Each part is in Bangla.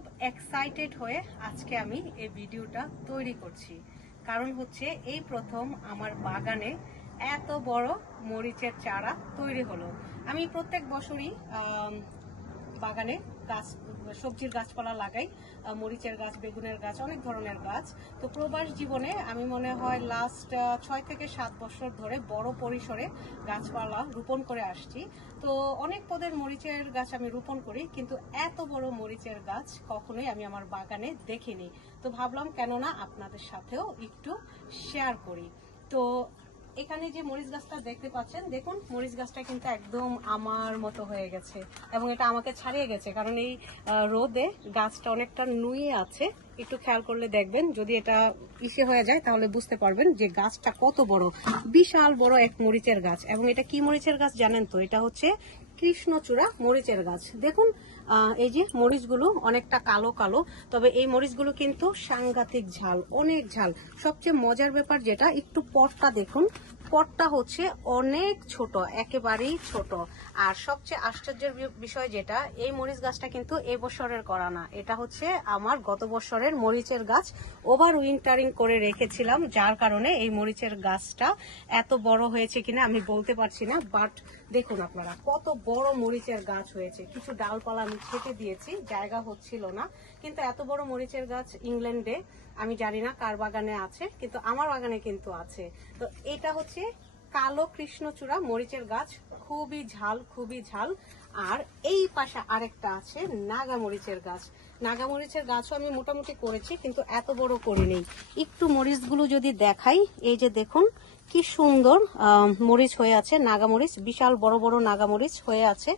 খুব এক্সাইটেড হয়ে আজকে আমি এই ভিডিওটা তৈরি করছি। কারণ হচ্ছে এই প্রথম আমার বাগানে এত বড় মরিচের চারা তৈরি হলো। আমি প্রত্যেক বছরই বাগানে গাছ সবজির গাছপালা লাগাই, মরিচের গাছ, বেগুনের গাছ, অনেক ধরনের গাছ। তো প্রবাস জীবনে আমি মনে হয় লাস্ট 6 থেকে 7 বছর ধরে বড় পরিসরে গাছপালা রোপণ করে আসছি। তো অনেক পদের মরিচের গাছ আমি রোপণ করি, কিন্তু এত বড় মরিচের গাছ কখনোই আমি আমার বাগানে দেখিনি। তো ভাবলাম কেননা আপনাদের সাথেও একটু শেয়ার করি। তো এখানে যে মরিচ গাছটা দেখতে পাচ্ছেন, দেখুন মরিচ গাছটা কিন্তু একদম আমার মতো হয়ে গেছে এবং এটা আমাকে ছাড়িয়ে গেছে, কারণ এই রোদে গাছটা অনেকটা নুয়ে আছে। একটু খেয়াল করলে দেখবেন, যদি এটা ইসে হয়ে যায় তাহলে বুঝতে পারবেন যে গাছটা কত বড়, বিশাল বড় এক মরিচের গাছ। এবং এটা কি মরিচের গাছ জানেন তো? এটা হচ্ছে কৃষ্ণচূড়া মরিচের গাছ। দেখুন এই যে মরিচগুলো অনেকটা কালো কালো, তবে এই মরিচগুলো কিন্তু সাংঘাতিক ঝাল, অনেক ঝাল। সবচেয়ে মজার ব্যাপার যেটা, একটু পটটা দেখুন, পটটা হচ্ছে অনেক ছোট, একেবারেই ছোট। আর সবচেয়ে আশ্চর্যের বিষয় যেটা, এই মরিচ গাছটা কিন্তু এবছরের করা না, এটা হচ্ছে আমার গত বছরের মরিচের গাছ। ওভার উইন্টারিং করে রেখেছিলাম, যার কারণে এই মরিচের গাছটা এত বড় হয়েছে কিনা আমি বলতে পারছি না। বাট দেখুন আপনারা কত বড় মরিচের গাছ হয়েছে। কিছু ডালপালা আমি ছেটে দিয়েছি, জায়গা হচ্ছিল না, কিন্তু এত বড় মরিচের গাছ ইংল্যান্ডে আমি জানি না কার বাগানে আছে, কিন্তু আমার বাগানে কিন্তু আছে। তো এটা হচ্ছে কালো কৃষ্ণচূড়া মরিচের গাছ, খুবই ঝাল, খুবই ঝাল। আর এই পাশে আরেকটা আছে নাগা মরিচের গাছ। নাগা মরিচের গাছও আমি মোটামুটি করেছি, কিন্তু এত বড় করিনি। একটু মরিচগুলো যদি দেখাই, এই যে দেখুন কি সুন্দর মরিচ হয়ে আছে, নাগা মরিচ, বিশাল বড় বড় নাগা মরিচ হয়ে আছে।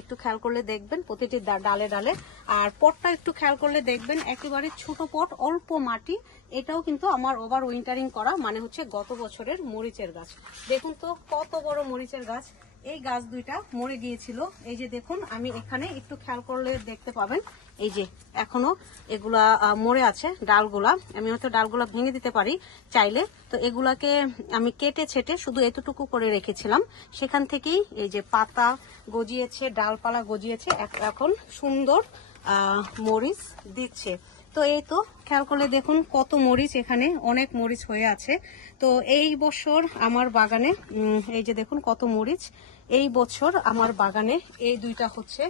একটু খেয়াল করলে দেখবেন প্রতিটি ডালে ডালে। আর পটটা একটু খেয়াল করলে দেখবেন একেবারে ছোট পট, অল্প মাটি। এটাও কিন্তু আমার ওভার উইন্টারিং করা, মানে হচ্ছে গত বছরের মরিচের গাছ। দেখুন তো কত বড় মরিচের গাছ। এই গাছ দুইটা মরে গিয়েছিল, এই যে দেখুন, আমি এখানে একটু খেয়াল করলে দেখতে পাবেন, এই যে এখনো এগুলা মরে আছে ডালগুলা। আমি হয়তো ডালগুলা ভেঙে দিতে পারি চাইলে। তো এগুলাকে আমি কেটে ছেটে শুধু এতটুকু করে রেখেছিলাম, সেখান থেকেই এই যে পাতা গজিয়েছে, ডালপালা গজিয়েছে, এখন সুন্দর মরিচ দিচ্ছে। তো এই তো খেয়াল করলে দেখুন কত মরিচ, এখানে অনেক মরিচ হয়ে আছে। তো এই বছর আমার বাগানে এই যে দেখুন কত মরিচ। এই বছর আমার বাগানে এই দুইটা হচ্ছে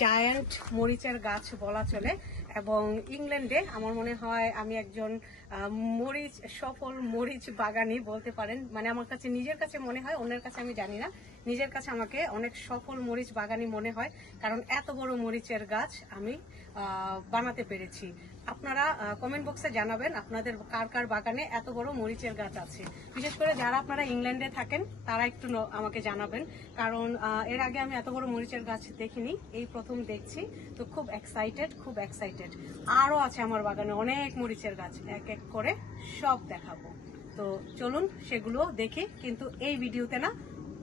জায়ান্ট মরিচের গাছ বলা চলে। এবং ইংল্যান্ডে আমার মনে হয় আমি একজন সফল মরিচ বাগানি বলতে পারেন। মানে আমার কাছে, নিজের কাছে মনে হয়, অন্যের কাছে আমি জানি না, নিজের কাছে আমাকে অনেক সফল মরিচ বাগানি মনে হয়, কারণ এত বড় মরিচের গাছ আমি বানাতে পেরেছি। আপনারা কমেন্ট বক্সে জানাবেন আপনাদের কার কার বাগানে এত বড় মরিচের গাছ আছে। বিশেষ করে যারা আপনারা ইংল্যান্ডে থাকেন তারা একটু আমাকে জানাবেন, কারণ এর আগে আমি এত বড় মরিচের গাছ দেখিনি, এই প্রথম দেখছি। তো খুব এক্সাইটেড, খুব এক্সাইটেড। আরও আছে আমার বাগানে অনেক মরিচের গাছ, এক এক করে সব দেখাবো। তো চলুন সেগুলো দেখি, কিন্তু এই ভিডিওতে না,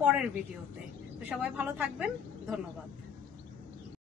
পরের ভিডিওতে। তো সবাই ভালো থাকবেন, ধন্যবাদ।